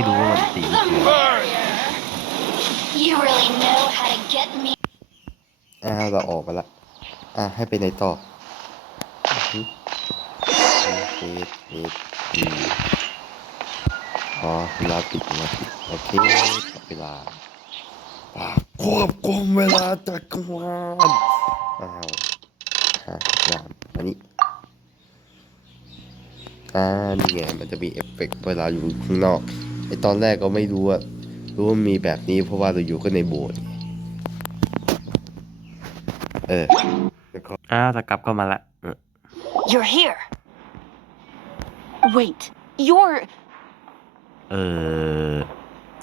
ไม่รู้ว่ามันตีหรือเปล่า You really know how to get me. เราออกมาละให้ไปไหนต่อเวลาปิดโอเคเวลาควบคุมเวลาจักรวาลงามอันนี้นี่ไงมันจะมีเอฟเฟกต์เวลาอยู่ข้างนอกไอตอนแรกก็ไม่รู้ว่ามีแบบนี้เพราะว่าเราอยู่ก็ในโบสถ์จะกลับก็มาละYou're here. Wait, you're.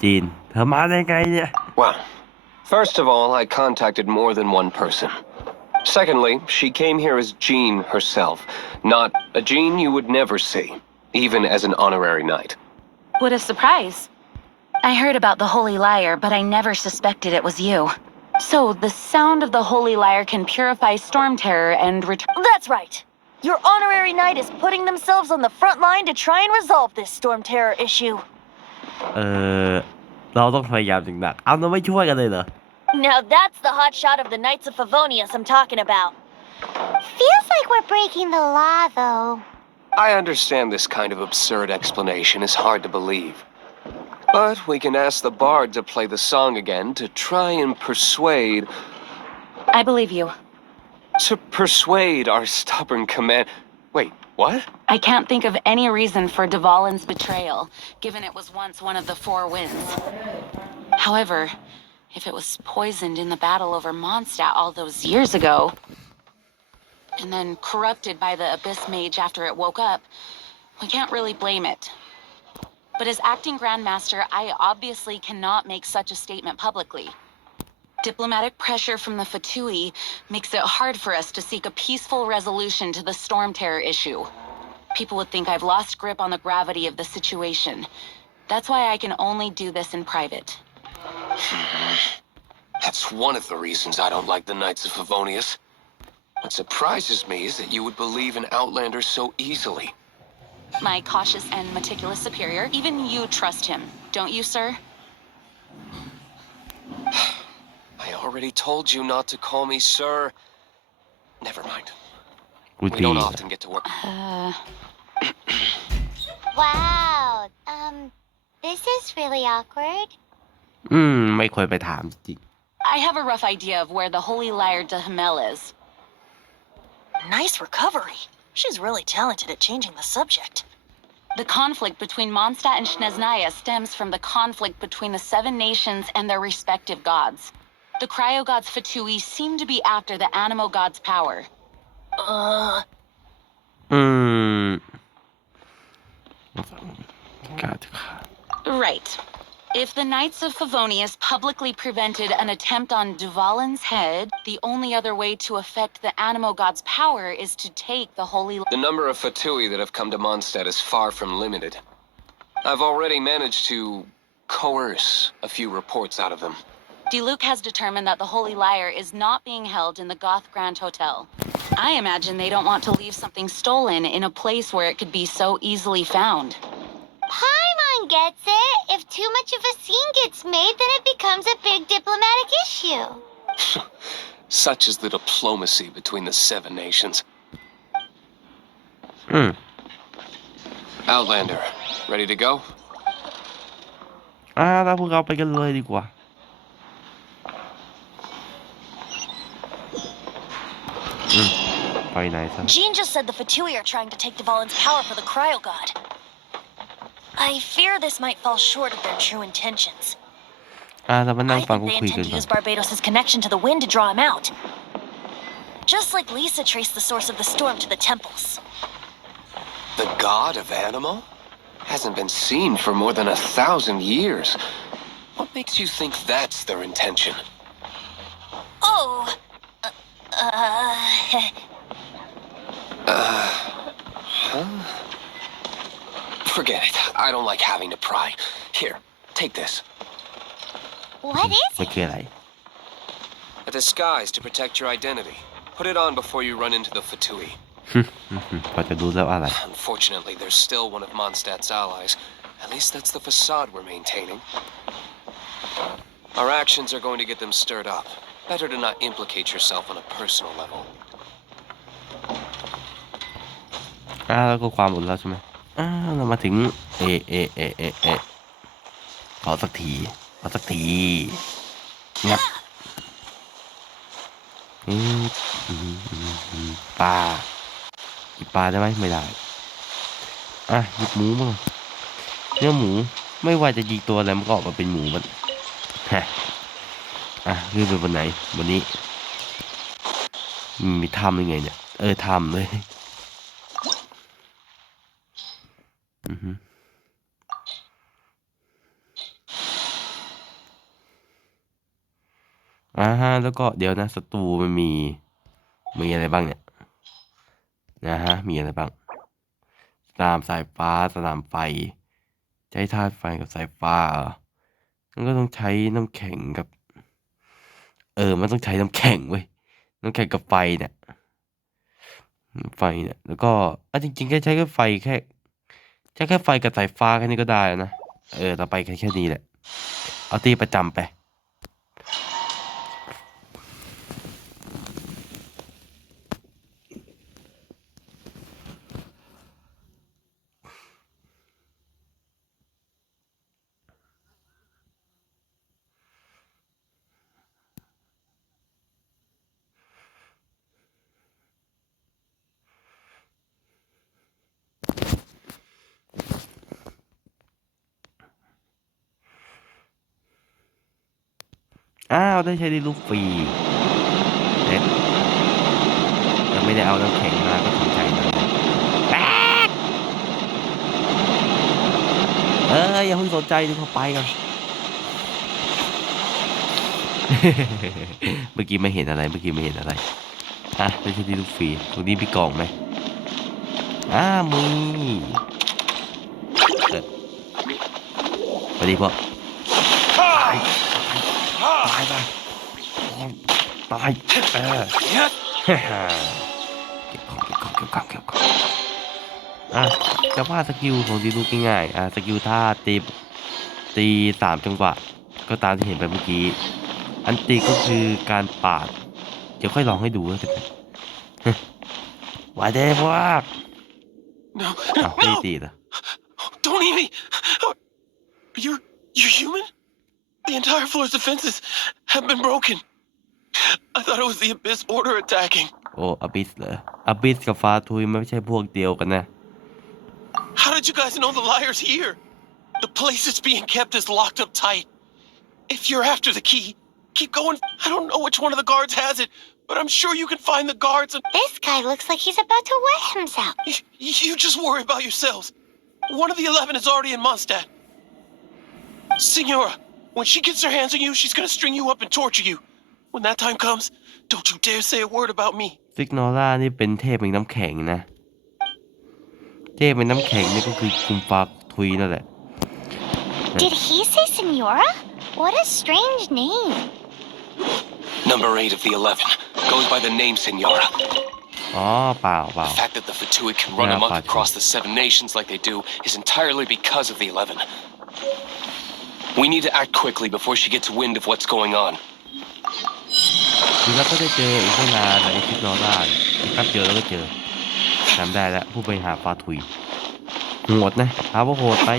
จีนเธอมาได้ไงเนี่ย Well, first of all, I contacted more than one person. Secondly, she came here as Jean herself, not a Jean you would never see, even as an honorary knight. What a surprise. I heard about the holy lyre, but I never suspected it was you. So, the sound of the holy lyre can purify storm terror and return. That's right. Your honorary knight is putting themselves on the front line to try and resolve this storm terror issue. เราต้องพยายามถึงหนักเราไม่ช่วยกันเลยเหรอ Now that's the hot shot of the Knights of Favonius I'm talking about. Feels like we're breaking the law, though. I understand this kind of absurd explanation is hard to believe. But we can ask the bard to play the song again to try and persuade... I believe you. To persuade our stubborn command... Wait, what? I can't think of any reason for Dvalin's betrayal, given it was once one of the four winds. However, if it was poisoned in the battle over Mondstadt all those years ago, and then corrupted by the Abyss Mage after it woke up, we can't really blame it. But as acting Grandmaster, I obviously cannot make such a statement publicly. Diplomatic pressure from the Fatui makes it hard for us to seek a peaceful resolution to the storm terror issue. People would think I've lost grip on the gravity of the situation. That's why I can only do this in private. That's one of the reasons I don't like the Knights of Favonius. What surprises me is that you would believe in Outlanders so easily. My cautious and meticulous superior, even you trust him, don't you, sir? I already told you not to call me sir. Never mind. We don't often get to work. Wow. This is really awkward. ไม่ควรไปถามจริง I have a rough idea of where the holy lyre de Himmel is. Nice recovery. She's really talented at changing the subject. The conflict between Mondstadt and Snezhnaya stems from the conflict between the seven nations and their respective gods. The cryo-gods Fatui seem to be after the animo god's power. Right. If the Knights of Favonius publicly prevented an attempt on Dvalin's head, the only other way to affect the animo god's power is to take the holy... The number of Fatui that have come to Mondstadt is far from limited. I've already managed to coerce a few reports out of them. Diluc has determined that the holy lyre is not being held in the Goth Grand Hotel. I imagine they don't want to leave something stolen in a place where it could be so easily found. Paimon gets it. If too much of a scene gets made, then it becomes a big diplomatic issue. Such is the diplomacy between the seven nations. Outlander, ready to go? แล้วพวกเราไปกันเลยดีกว่าไปไหนซะ Jean just said the Fatui are trying to take Dvalin's power for the cryo god. I fear this might fall short of their true intentions. เรามานั่ง I ฟัง think กู they คุยกัน intend to ก่อน use Barbados' connection to the wind to draw him out. Just like Lisa traced the source of the storm to the temples. The god of Animo? Hasn't been seen for more than 1,000 years. What makes you think that's their intention? Oh. Forget it. I don't like having to pry. Here, take this. What is ไม่ it? คืออะไร A disguise to protect your identity. Put it on before you run into the Fatui. พอจะดูแล้วอะไร Unfortunately, there's still one of Mondstadt's allies. At least that's the facade we're maintaining. Our actions are going to get them stirred up. Better to not implicate yourself on a personal level. แล้วก็ความหมดแล้วใช่ไหมเรามาถึงขอสักทีงับปลาหยิบปลาได้ไหมไม่ได้หยิบหมูมั้งเนื้อหมูไม่ว่าจะยิงตัวอะไรมันก็ออกมาเป็นหมูมันคือเป็นวันไหนวันนี้มีทำยังไงเนี่ยทำเลยแล้วก็เดี๋ยวนะศัตรูมันมีอะไรบ้างเนี่ยมีอะไรบ้างสนามสายฟ้าสนามไฟใช้ธาตุไฟกับสายฟ้ามันก็ต้องใช้น้ำแข็งกับมันต้องใช้น้ำแข็งเว้ยน้ำแข็งกับไฟเนี่ยแล้วก็จริงๆแค่ใช้แค่ไฟแค่ไฟกับสายฟ้าแค่นี้ก็ได้นะต่อไปแค่นี้แหละเอาตีประจำไปได้ใช้ได้ลูกฟรีแต่ไม่ได้เอาน้ำแข็งมาก็สนใจหน่อยอย่าเพิ่งสนใจดูเข้าไปก่อน เมื่อกี้ไม่เห็นอะไรได้ใช้ได้ลูกฟรีตรงนี้มีกล่องไหมมีสวัสดีพ่อตายเก็บของจะว่าสกิลของดีลูกง่ายสกิลท่าตี3 จังหวะก็ตามที่เห็นไปเมื่อกี้อันตีก็คือการปาดเดี๋ยวค่อยลองให้ดูแล้วกันว่าเด้พวกไม่ตีเหรอ Don't eat me! You're human? The entire floor's defenses have been broken. I thought it was the Abyss Order attacking. Abyss เหรอ Abyss กับFatuiไม่ใช่พวกเดียวกันนะ How did you guys know the lyre's here? The place it's being kept is locked up tight. If you're after the key, keep going. I don't know which one of the guards has it, but I'm sure you can find the guards and... This guy looks like he's about to wet himself. You just worry about yourselves. One of the 11 is already in Mondstadt. Signora, when she gets her hands on you, she's gonna string you up and torture you. When that time comes, don't you dare say a word about me. Signora นี่เป็นเทพแห่งน้ำแข็งนะเทพแห่งน้ำแข็งนี่ก็คือคุมฟาทุยนั่นแหละ Did he say Signora? What a strange name. Number 8 of the 11 goes by the name Signora. เปล่า The fact that the Fatui can run amok across the 7 nations like they do is entirely because of the 11. We need to act quickly before she gets wind of what's going on. แล้วก็ได้เจออีกไม่นานในSignoraอีกแป๊บเดียวแล้วก็เจอจำได้แล้วผู้บริหารฟาทุยโหดนะถามว่าโหดไป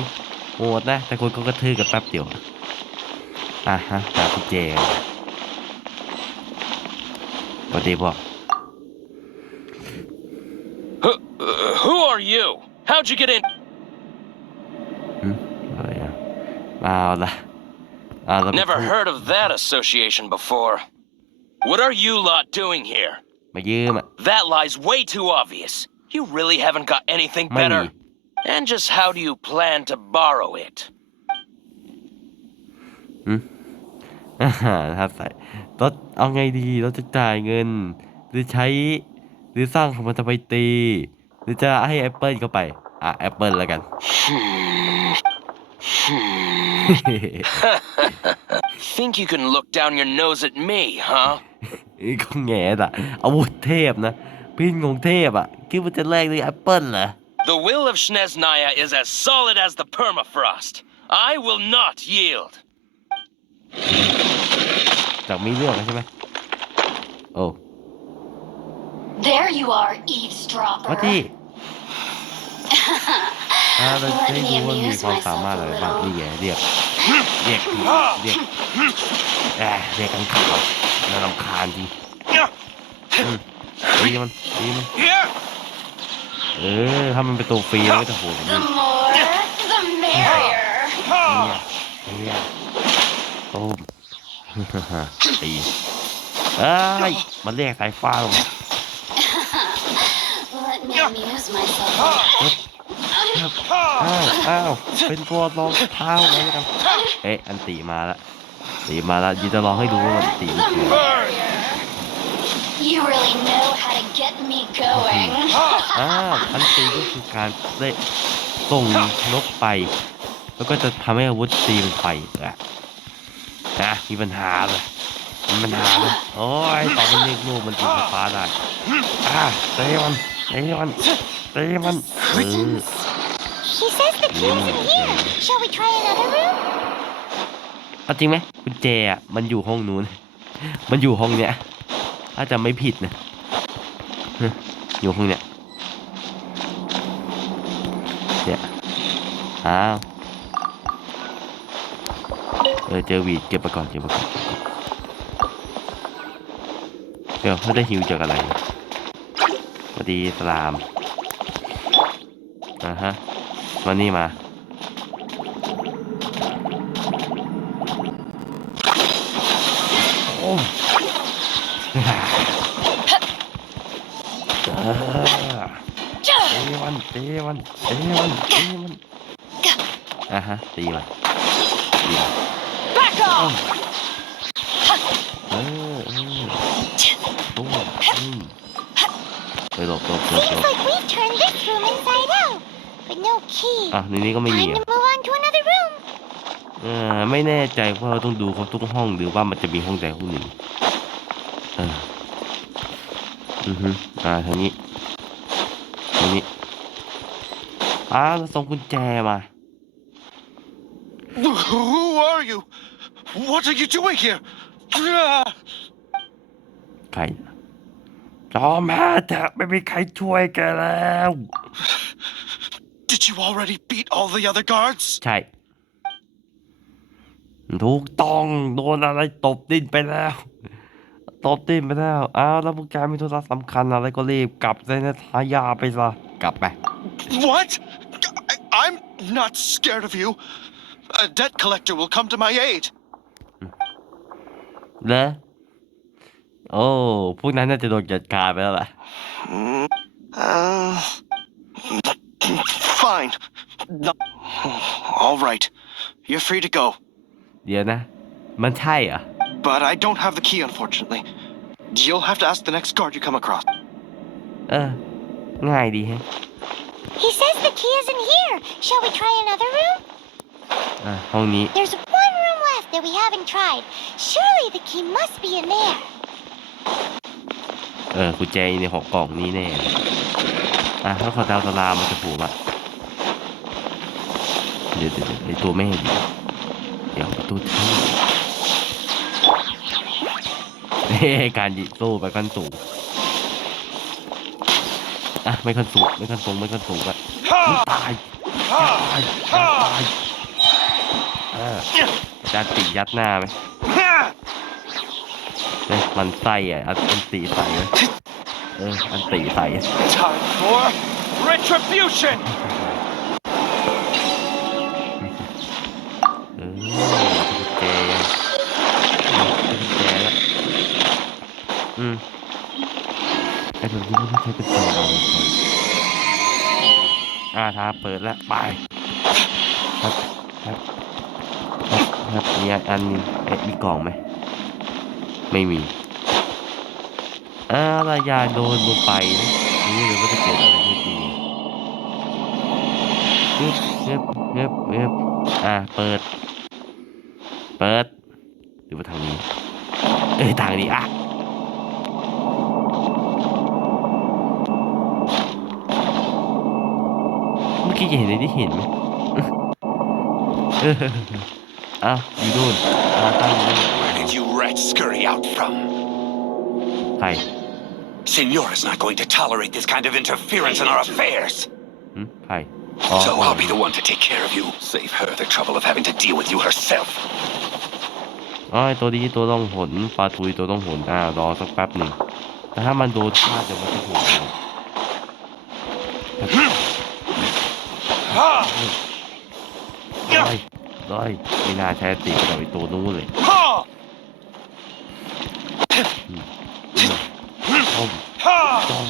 โหดนะแต่คนก็กระทืบกันแป๊บเดียวหาพี่เจสวัสดีพ่อ Who are you? How'd you get in? อะไรเอาละ Never heard of that association before. What are you lot doing here? มายืม That lie's way too obvious. You really haven't got anything better. And just how do you plan to borrow it? ถ้าใส่รถเอาไงดีเราจะจ่ายเงินหรือสร้างของมันจะไปตีหรือจะให้แอปเปิลเข้าไปแอปเปิลแล้วกัน Think you can look down your nose at me, huh? ก็แง่อาวุธเทพนะพินของเทพคิดว่าจะแลกด้วยแอปเปิลเหรอ The will of Snezhnaya is as solid as the permafrost. I will not yield. จากมีเรื่องใช่ไหมโอ้ There you are, ว่า eavesdropper. ที่เราจะได้ดูว่ามีความสามารถอะไรบ้างนี่ไงเรียกกันข่าวน่ารำคาญจริงตีมันถ้ามันเป็นตัวฟรีมันก็จะโหดแบบนี้ The more, the merrier. เนี่ยตูมตีมันเรียกสายฟ้าลงมา Let me amuse myself. เป็นตัวรองเท้าอะไรกันอันตีมาแล้วยินจะลองให้ดูว่ามันตีมันคือ You really know how to get me going. อันตีก็คือการได้ส่งนกไปแล้วก็จะทำให้อาวุธตีมันไปมีปัญหาเลยโอ้ยต่อไปเรียกลูกมันตีไฟฟ้าได้ตีมันHe says the key is in here. Shall we try another room? เอาจริงไหมกุญแจมันอยู่ห้องนู้นมันอยู่ห้องเนี้ยถ้าจะไม่ผิดนะอยู่ห้องเนี้ยเจอวีดเก็บไปก่อนเดี๋ยวเขาได้ฮิวจากอะไรสวัสดีสลามมานี่มาโอ้ตีมันตีมันตีมาBack off! หลบ Seems like we've turned this room inside out, but no key. ในนี้ก็ไม่มี Time to move on to another room. ไม่แน่ใจเพราะเราต้องดูเขาทุกห้องหรือว่ามันจะมีห้องใดห้องหนึ่งทางนี้เราส่งกุญแจมา Who are you? What are you doing here? ใครจอมแพ้เถอะไม่มีใครช่วยแกแล้ว Did you already beat all the other guards? ใช่ถูกต้องโดนอะไรตบดิ้นไปแล้วแล้วพวกแกมีธุระสำคัญอะไรก็รีบกลับเลยนะทายาไปซะกลับไป What? I'm not scared of you. A debt collector will come to my aid. เหรอพวกนั้นน่าจะโดนจัดการไปแล้วล่ะ Fine. No. All right. You're free to go. เดี๋ยวนะมันใช่เหรอ But I don't have the key, unfortunately. You'll have to ask the next guard you come across. ง่ายดีแฮะ He says the key is in here. Shall we try another room? ห้องนี้ There's one room left that we haven't tried. Surely the key must be in there. กุญแจในหอกล่องนี้แน่แล้วขอดาวสลามมันจะผูกเดี๋ยวไอตัวแม่เดี๋ยวประตูที่การยิงสู้ไปขั้นสูงไม่ขั้นสูงตายอาจารย์ตียัดหน้าไหมมันใส่อันตีใส่ไหมอันตีใส่ Time for retribution. แจแล้วไอ้ตัวนี้ไม่ใช่เป็นตัวเราทาเปิดแล้วไปครับมีอันมีกล่องไหมไม่มีระยาโดนลงไปรู้เลยว่าจะเกิดอะไรขึ้นทีเงียบเปิดหรือว่าทางนี้ทางนี้ กี้เห็นในที่เห็นไหมอ้าวอยู่นู่นตั้งอยู่นู่น Where did you rats scurry out from? ใคร Senora's not going to tolerate this kind of interference in our affairs. ใครอ๋อ So I'll be the one to take care of you. Save her the trouble of having to deal with you herself. อ๋อตัวนี้ตัวต้องหนปลาทุยตัวต้องหนรอสักแป๊บหนึ่งแต่ถ้ามันโดนพลาดเดี๋ยวมันจะหนได้ไม่น่าใช้ตีกับไอ้ตัวนู้นเลยต้ม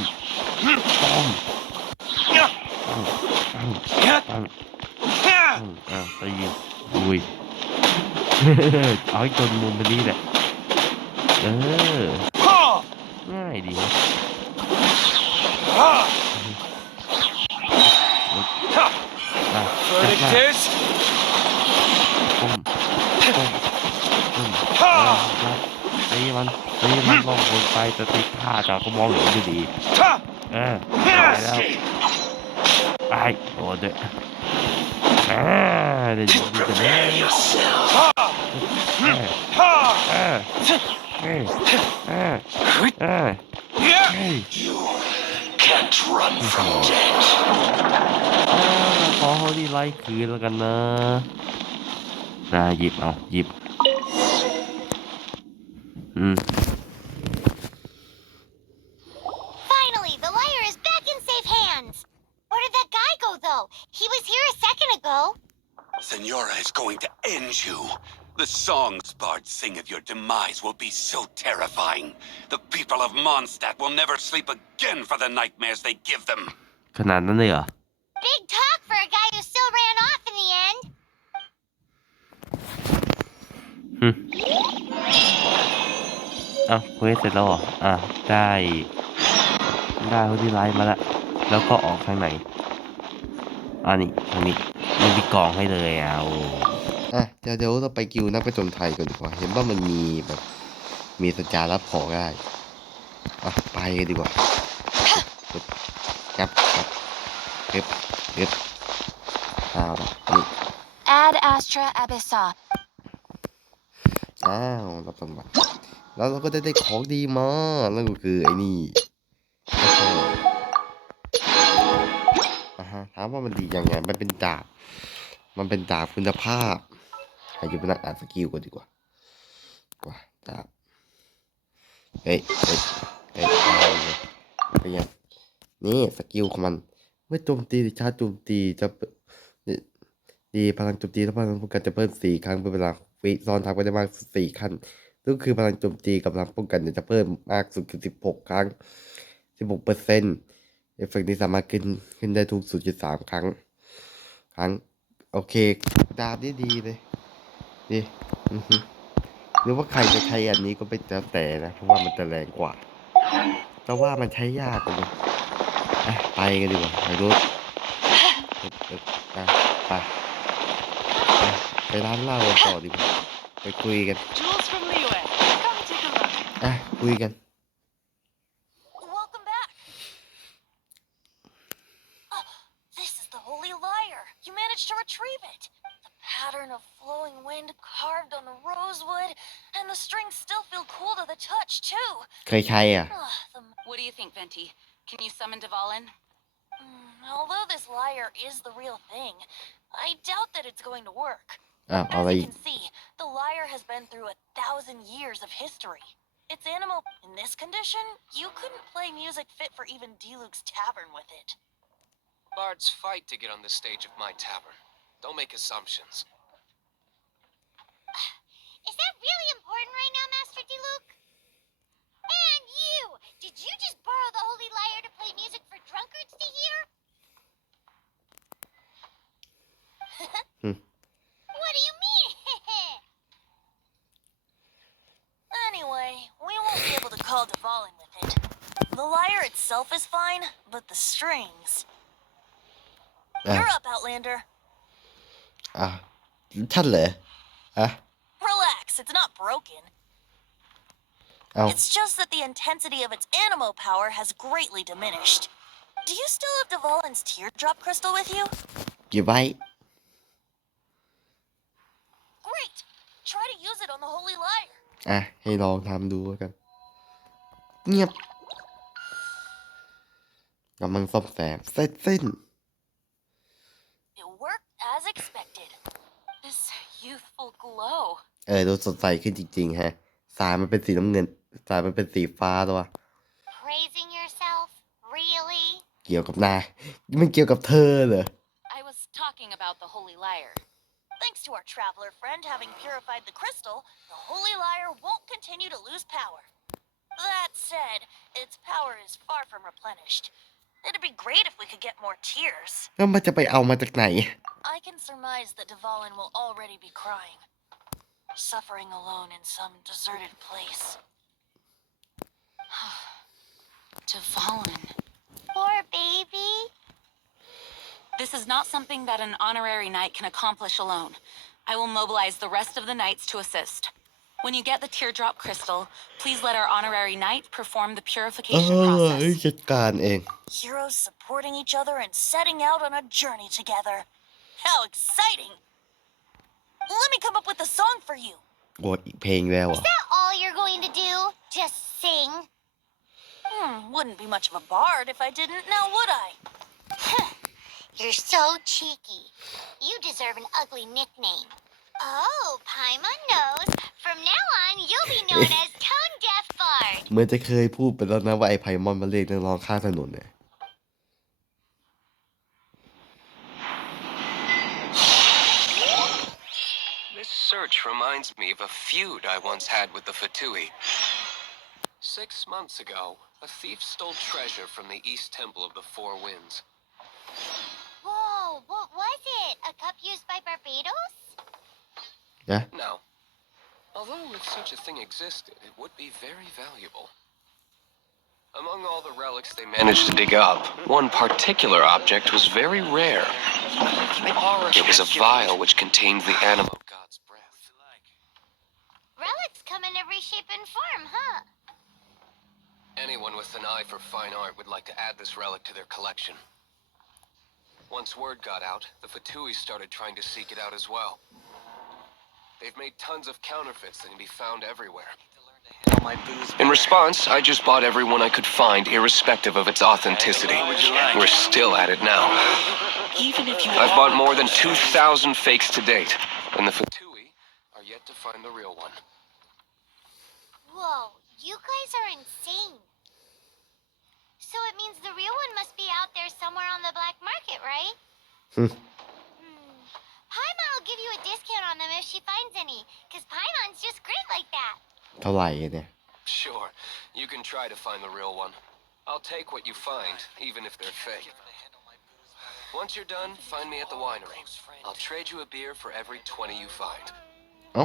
ตีอุ้ยเอาให้จนมุมไปนี่แหละง่ายดีนะตีมันลองวนไปแต่ติดท่าจากก็มองเห็นอยู่ดีตายแล้วไปโดนด้วยเดี๋ยวดูกันนะYou can't run from death. ขอเขาดีไล่คืนแล้วกันนะหยิบเอาหยิบFinally, the lyre is back in safe hands. Where did that guy go, though? He was here a second ago. Senora is going to end you. The songs bards sing of your demise will be so terrifying. The people of Mondstadt will never sleep again for the nightmares they give them. ขนาดนั้นเลยเหรอ Big talk for a guy who still ran off in the end. เควสเสร็จแล้วเหรอได้เขาที่ไลน์มาแล้วแล้วก็ออกทางไหนนี่ทางนี้มันมีกล่องให้เลยเดี๋ยวเราไปกิวนักผจญภัยกันดีกว่าเห็นว่ามันมีแบบมีสัญญารับของได้ไปกันดีกว่าครับเก็บนี่ Ad Astra Abyssa รับสมบัติแล้วเราก็ได้ของดีมานั่นก็คือไอ้นี่ถามว่ามันดียังไงมันเป็นดาบคุณภาพให้อยู่เป็นนักอ่านสกิลกันดีกว่าดาบเฮ้ยไปยังนี่สกิลของมันเมื่อโจมตีหรือชาร์จโจมตีจะดีพลังโจมตีและพลังป้องกันจะเพิ่ม4 ครั้งเป็นเวลาวิซ้อนทับกันได้มาก4 ขั้นก็คือพลังโจมตีกับพลังป้องกันจะเพิ่มมากสุดคือ16 ครั้ง 16%เอฟเฟกต์นี้สามารถขึ้นได้ทุก 0.3 ครั้งโอเคดาบนี่ดีเลยดีหรือว่าใครจะใช้อันนี้ก็เป็นแล้วแต่นะเพราะว่ามันจะแรงกว่าแต่ว่ามันใช้ยากเลยไปกันดีกว่าไปรถไปร้านเหล้าต่อดีกว่าไปคุยกันคุยกันWelcome back. This is the holy lyre. You managed to retrieve it. The pattern of flowing wind carved on the rosewood, and the strings still feel cool to the touch, too. เคยใช้What do you think, Venti? Can you summon Dvalin? Although this lyre is the real thing, I doubt that it's going to work. As you can see, the lyre has been through 1,000 years of history. Its animal in this condition, you couldn't play music fit for even Diluc's tavern with it. Bards fight to get on the stage of my tavern. Don't make assumptions. Is that really important right now, Master Diluc? And you! Did you just borrow the holy lyre to play music for drunkards to hear? What do you mean? Anyway, we won't be able to call Dvalin with it. The lyre itself is fine, but the strings. You're up, Outlander. ท่านเหรอRelax, it's not broken. It's just that the intensity of its animo power has greatly diminished. Do you still have Dvalin's teardrop crystal with you? เก็บไว้ Great! Try to use it on the holy lyre. ให้ลองทำดูแล้วกัน เงียบกำลังซ่อมแซมเสร็จสิ้น It worked as expected. This youthful glow. ดูสดใสขึ้นจริงๆฮะ สายมันเป็นสีน้ำเงิน สายมันเป็นสีฟ้าตัว Praising yourself? Really? เกี่ยวกับนายมันเกี่ยวกับเธอเหรอ I was talking about the holy lyre. Thanks to our traveler friend having purified the crystal, the holy lyre won't continue to lose power. That said, its power is far from replenished. It'd be great if we could get more tears. แล้วมันจะไปเอามาจากไหน I can surmise that Dvalin will already be crying, suffering alone in some deserted place. Dvalin. Poor baby. This is not something that an honorary knight can accomplish alone. I will mobilize the rest of the knights to assist. When you get the teardrop crystal, please let our honorary knight perform the purification process. จัดการเอง Heroes supporting each other and setting out on a journey together. How exciting! Let me come up with a song for you. โอ้อีกเพลงแล้วอ่ะ Is that all you're going to do? Just sing? Wouldn't be much of a bard if I didn't, now would I? You're so cheeky. You deserve an ugly nickname. Oh, Paimon knows. From now on, you'll be known as Tone Deaf Bard. เหมือนจะเคยพูดไปแล้วนะว่าไอ้ไพมอนมาเรียกนักร้องข้างถนนเนี่ย This search reminds me of a feud I once had with the Fatui. 6 months ago, a thief stole treasure from the East Temple of the Four Winds. Whoa, what was it? A cup used by Barbados? No. Although if such a thing existed, it would be very valuable. Among all the relics they managed to dig up, one particular object was very rare. It was a vial which contained the animal god's breath. Relics come in every shape and form, huh? Anyone with an eye for fine art would like to add this relic to their collection. Once word got out, the Fatui started trying to seek it out as well. They've made tons of counterfeits that can be found everywhere. In response, I just bought everyone I could find, irrespective of its authenticity. We're still at it now. I've bought more than 2,000 fakes to date, and the Fatui are yet to find the real one. Whoa, you guys are insane. So it means the real one must be out there somewhere on the black market, right? Paimon will give you a discount on them if she finds any, because Paimon's just great like that. เท่าไหร่เนี่ย Sure, you can try to find the real one. I'll take what you find, even if they're fake. Once you're done, find me at the winery. I'll trade you a beer for every 20 you find. เอ้า